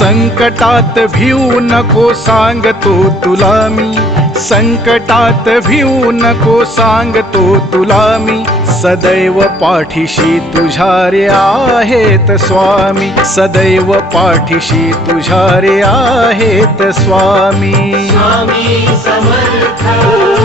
संकटात भिऊ नको सांगतो तुला मी, संकटात भिऊ नको सांगतो तुला मी, सदैव पाठीशी तुझ्या रे आहेत स्वामी, सदैव पाठीशी तुझ्या रे आहेत स्वामी. स्वामी समर्थ